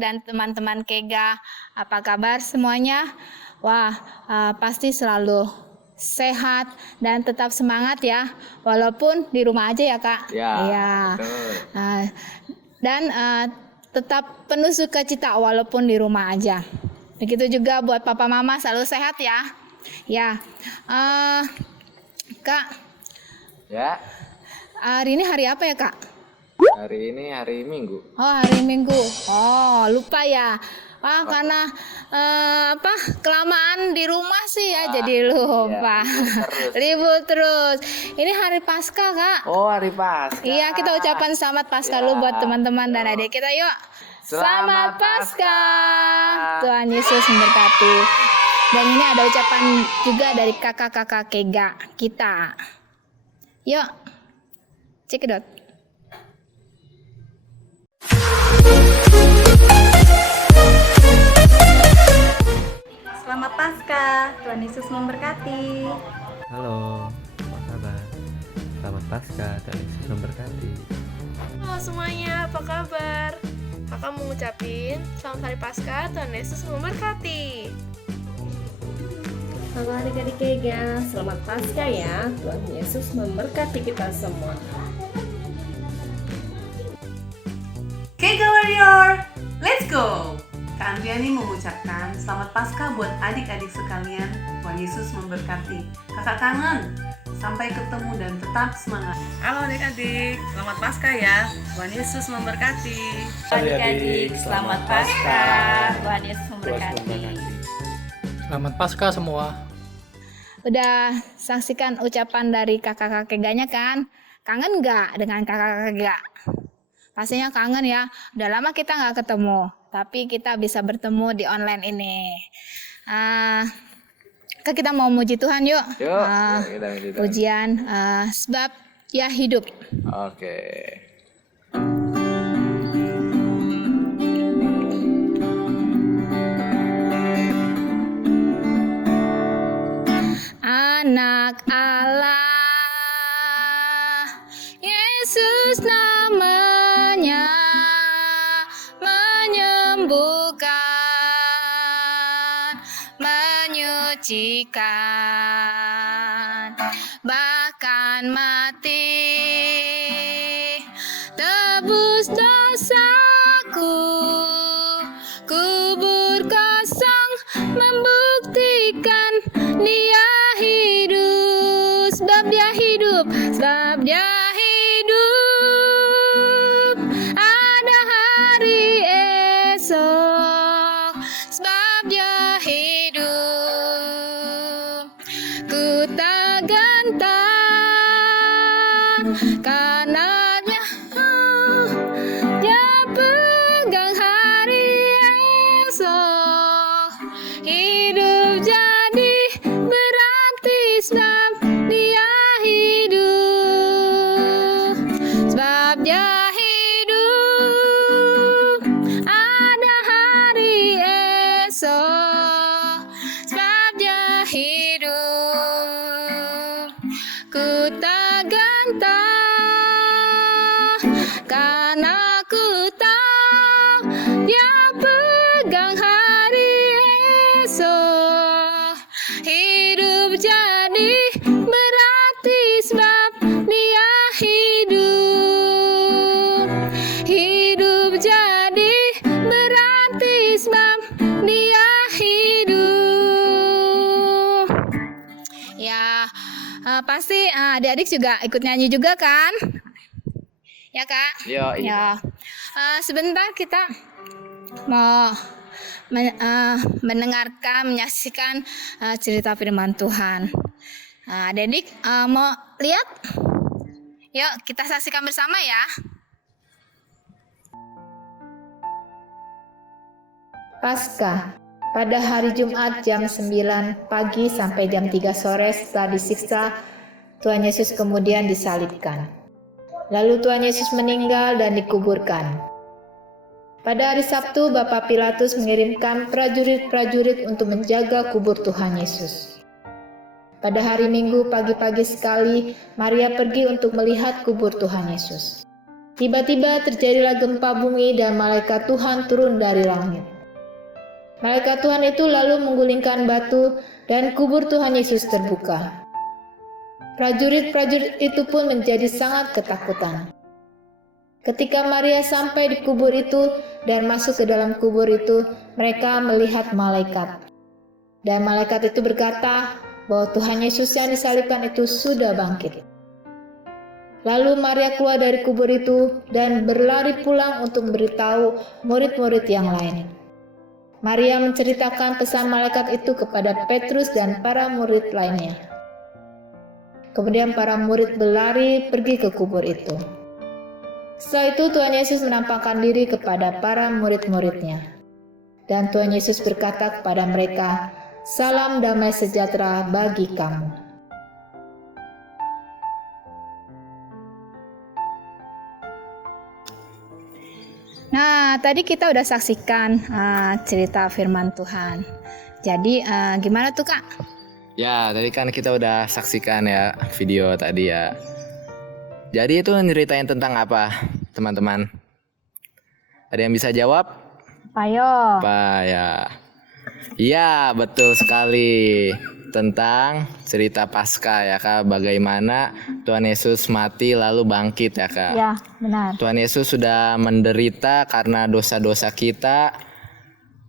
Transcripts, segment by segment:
dan teman-teman Kega. Apa kabar semuanya? Wah, pasti selalu sehat dan tetap semangat ya, walaupun di rumah aja ya Kak. Ya, Iya. betul. Dan tetap penuh sukacita walaupun di rumah aja. Begitu juga buat papa mama, selalu sehat ya. Ya, Kak. Ya. Hari ini hari apa ya Kak? Hari ini hari Minggu. Oh, hari Minggu. Oh, lupa ya. Karena kelamaan di rumah sih ya, jadi lupa. Iya, Libur terus. Ini hari Paskah Kak. Oh, hari Paskah. Iya, kita ucapkan selamat Paskah dulu buat teman-teman dan adik kita yuk. Selamat Paskah. Tuhan Yesus memberkati. Dan ini ada ucapan juga dari kakak-kakak Kega kita. Yuk, cekidot. Selamat Paskah, Tuhan Yesus memberkati. Halo, apa kabar? Selamat Paskah, Tuhan Yesus memberkati. Halo semuanya, apa kabar? Kakak mau ngucapin selamat hari Paskah, Tuhan Yesus memberkati. Halo adik-adik Kega, selamat Paskah ya. Tuhan Yesus memberkati kita semua. Kega Warrior, let's go! Kak Andriani mengucapkan selamat Paskah buat adik-adik sekalian. Tuhan Yesus memberkati. Kakak kangen. Sampai ketemu dan tetap semangat. Halo adik-adik, selamat Paskah ya. Tuhan Yesus memberkati. Adik-adik, selamat Paskah. Tuhan Yesus memberkati. Selamat Paskah semua. Udah saksikan ucapan dari kakak-kakak Keganya kan? Kangen nggak dengan kakak-kakak Kega? Pastinya kangen ya. Udah lama kita nggak ketemu, tapi kita bisa bertemu di online ini. Kita mau muji Tuhan yuk. Yuk, kita muji Tuhan. Pujian sebab Dia hidup. Oke. Anak Allah, Yesus namanya, menyembuhkan, menyucikan, bahkan mati, tebus dosaku, kubur kosong membuktikan Dia hidup, sebab Dia hidup, sebab Dia hidup. Ada hari esok, sebab Dia hidup. Ku tak gentar karena Dia pegang hari esok. Hidup jadi berarti sebab Dia hidup, sebab Dia hidup. Ada hari esok, sebab Dia hidup. Ku tak gentar karena ku tahu Dia pegang hari esok. Hidup jadi berarti sebab Dia hidup. Hidup jadi berarti sebab Dia hidup. Ya, pasti adik-adik juga ikut nyanyi juga kan? Ya Kak? Yo, Ya. Sebentar kita mau mendengarkan, menyaksikan cerita firman Tuhan. Adik-adik mau lihat? Yuk kita saksikan bersama ya. Paskah. Pada hari Jumat jam 9 pagi sampai jam 3 sore setelah disiksa, Tuhan Yesus kemudian disalibkan. Lalu Tuhan Yesus meninggal dan dikuburkan. Pada hari Sabtu, Bapak Pilatus mengirimkan prajurit-prajurit untuk menjaga kubur Tuhan Yesus. Pada hari Minggu pagi-pagi sekali, Maria pergi untuk melihat kubur Tuhan Yesus. Tiba-tiba terjadilah gempa bumi dan malaikat Tuhan turun dari langit. Malaikat Tuhan itu lalu menggulingkan batu dan kubur Tuhan Yesus terbuka. Prajurit-prajurit itu pun menjadi sangat ketakutan. Ketika Maria sampai di kubur itu dan masuk ke dalam kubur itu, mereka melihat malaikat. Dan malaikat itu berkata bahwa Tuhan Yesus yang disalibkan itu sudah bangkit. Lalu Maria keluar dari kubur itu dan berlari pulang untuk memberitahu murid-murid yang lain. Maria menceritakan pesan malaikat itu kepada Petrus dan para murid lainnya. Kemudian para murid berlari pergi ke kubur itu. Setelah itu Tuhan Yesus menampakkan diri kepada para murid-muridnya. Dan Tuhan Yesus berkata kepada mereka, "Salam damai sejahtera bagi kamu." Nah, tadi kita udah saksikan cerita firman Tuhan. Jadi gimana tuh Kak? Ya, tadi kan kita udah saksikan ya video tadi ya. Jadi itu nyeritain tentang apa, teman-teman? Ada yang bisa jawab? Ayo. Apa ya? Iya, betul sekali. Tentang cerita Paskah ya Kak, bagaimana Tuhan Yesus mati lalu bangkit ya Kak. Ya, benar. Tuhan Yesus sudah menderita karena dosa-dosa kita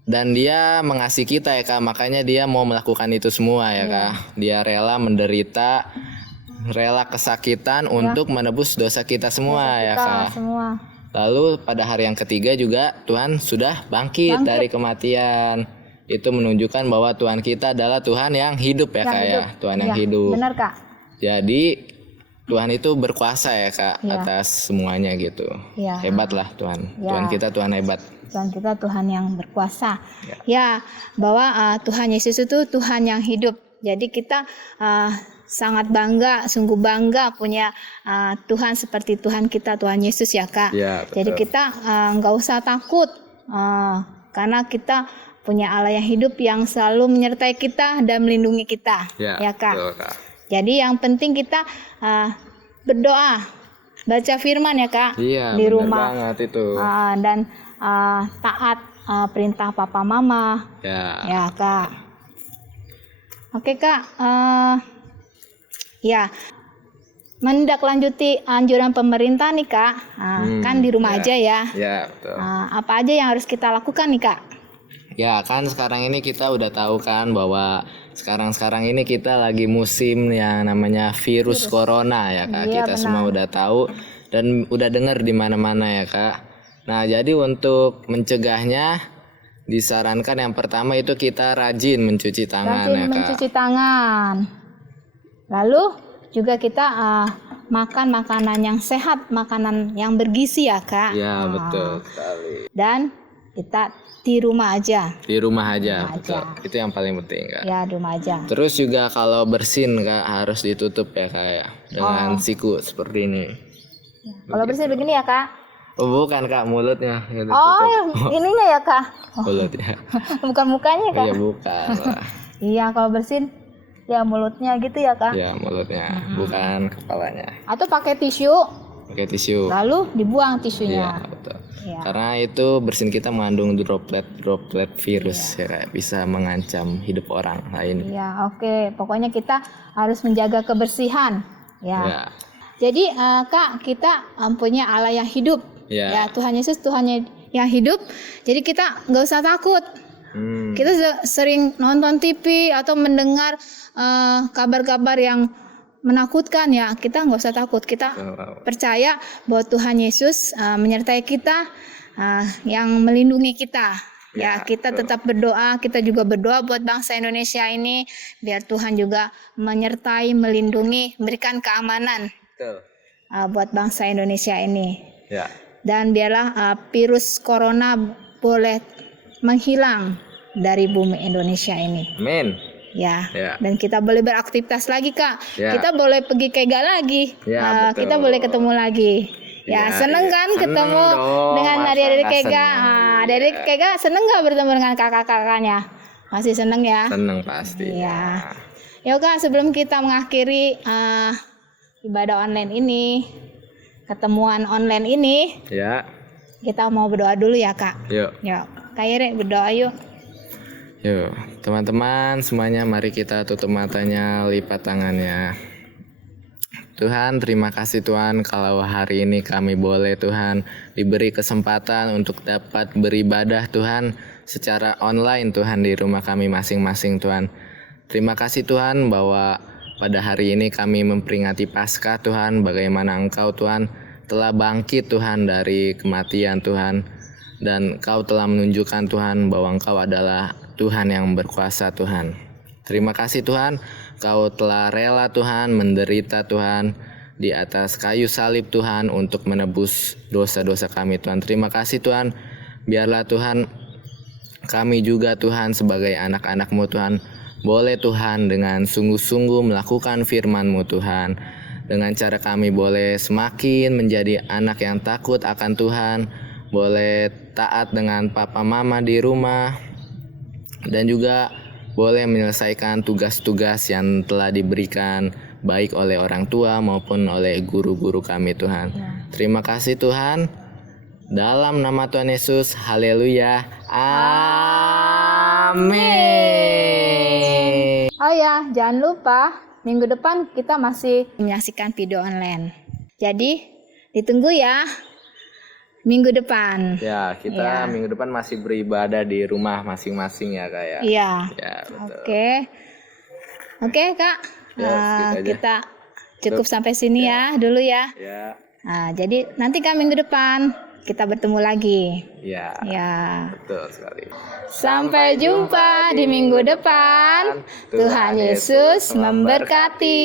dan Dia mengasihi kita ya Kak, makanya Dia mau melakukan itu semua ya Kak. Dia rela menderita, rela kesakitan untuk menebus dosa kita semua ya Kak. Semua. Lalu pada hari yang ketiga juga Tuhan sudah bangkit dari kematian. Itu menunjukkan bahwa Tuhan kita adalah Tuhan yang hidup ya Kak ya. Tuhan yang hidup. Benar Kak. Jadi Tuhan itu berkuasa ya Kak atas semuanya gitu. Ya. Hebat lah Tuhan. Ya. Tuhan kita Tuhan hebat. Tuhan kita Tuhan yang berkuasa. Ya, bahwa Tuhan Yesus itu Tuhan yang hidup. Jadi kita sangat bangga, sungguh bangga punya Tuhan seperti Tuhan kita, Tuhan Yesus ya Kak. Ya, betul. Jadi kita nggak usah takut karena kita punya Allah yang hidup yang selalu menyertai kita dan melindungi kita, ya Kak. Betul, Kak. Jadi yang penting kita berdoa, baca firman ya Kak, di rumah, banget itu. Dan taat perintah papa mama, ya Kak. Oke Kak, ya menindaklanjuti anjuran pemerintah nih Kak, kan di rumah aja ya. Ya betul. Apa aja yang harus kita lakukan nih Kak? Ya kan sekarang ini kita udah tahu kan bahwa sekarang ini kita lagi musim yang namanya virus corona ya Kak. Kita semua udah tahu dan udah dengar di mana-mana ya Kak. Nah, jadi untuk mencegahnya disarankan yang pertama itu kita rajin mencuci tangan ya Kak. Mencuci tangan. Lalu juga kita makan makanan yang sehat, makanan yang bergizi ya Kak. Ya, betul sekali. Dan kita di rumah aja. Di rumah aja, betul. Itu yang paling penting Kak. Ya, di rumah aja. Terus juga kalau bersin Kak harus ditutup ya Kak ya. Dengan siku seperti ini. Kalau bersin begini ya Kak? Oh bukan Kak, mulutnya. Ininya ya Kak? Mulutnya. Bukan mukanya Kak? Iya bukan lah. Iya, kalau bersin ya mulutnya gitu ya Kak? Iya mulutnya, bukan kepalanya. Atau pakai tisu. Pakai tisu. Lalu dibuang tisunya. Iya betul. Ya. Karena itu bersin kita mengandung droplet virus ya Kak, bisa mengancam hidup orang lain. Iya, oke. Pokoknya kita harus menjaga kebersihan. Ya. Jadi Kak, kita punya Allah yang hidup. Ya, Tuhan Yesus Tuhan yang hidup. Jadi kita nggak usah takut. Kita sering nonton TV atau mendengar kabar-kabar yang menakutkan ya, kita nggak usah takut. Kita percaya bahwa Tuhan Yesus menyertai kita, yang melindungi kita. Ya, kita tetap berdoa. Kita juga berdoa buat bangsa Indonesia ini, biar Tuhan juga menyertai, melindungi, memberikan keamanan buat bangsa Indonesia ini. Ya. Dan biarlah virus corona boleh menghilang dari bumi Indonesia ini. Amin. Ya. Dan kita boleh beraktivitas lagi Kak. Kita boleh pergi kega lagi. Kita boleh ketemu lagi. Seneng kan ketemu dengan adik-adik kega. Adik-adik kega seneng gak bertemu dengan kakak-kakaknya? Masih seneng ya? Seneng pasti. Ya. Ya Kak, sebelum kita mengakhiri ibadah online ini, ketemuan online ini, Ya, kita mau berdoa dulu ya Kak. yuk. Yuk, Kak Ire berdoa yuk. Yuk, teman-teman semuanya mari kita tutup matanya, lipat tangannya. Tuhan, terima kasih Tuhan kalau hari ini kami boleh Tuhan diberi kesempatan untuk dapat beribadah Tuhan secara online Tuhan di rumah kami masing-masing Tuhan. Terima kasih Tuhan bahwa pada hari ini kami memperingati Paskah Tuhan, bagaimana Engkau Tuhan telah bangkit Tuhan dari kematian Tuhan, dan Engkau telah menunjukkan Tuhan bahwa Engkau adalah Tuhan yang berkuasa Tuhan. Terima kasih Tuhan, Kau telah rela Tuhan menderita Tuhan di atas kayu salib Tuhan untuk menebus dosa-dosa kami Tuhan. Terima kasih Tuhan, biarlah Tuhan kami juga Tuhan sebagai anak-anak-Mu Tuhan boleh Tuhan dengan sungguh-sungguh melakukan firman-Mu Tuhan. Dengan cara kami boleh semakin menjadi anak yang takut akan Tuhan, boleh taat dengan papa mama di rumah, dan juga boleh menyelesaikan tugas-tugas yang telah diberikan baik oleh orang tua maupun oleh guru-guru kami Tuhan. Terima kasih Tuhan. Dalam nama Tuhan Yesus, haleluya. Amin. Oh ya, jangan lupa minggu depan kita masih menyaksikan video online. Jadi ditunggu ya minggu depan. Ya, kita minggu depan masih beribadah di rumah masing-masing ya Kak ya. Iya. Ya, betul. Oke Kak. Ya, segitu aja. Kita cukup sampai sini ya dulu ya. Ya. Nah, jadi nanti kan minggu depan kita bertemu lagi. Ya. Ya. Betul sekali. Sampai jumpa di minggu depan. Tuhan Yesus memberkati.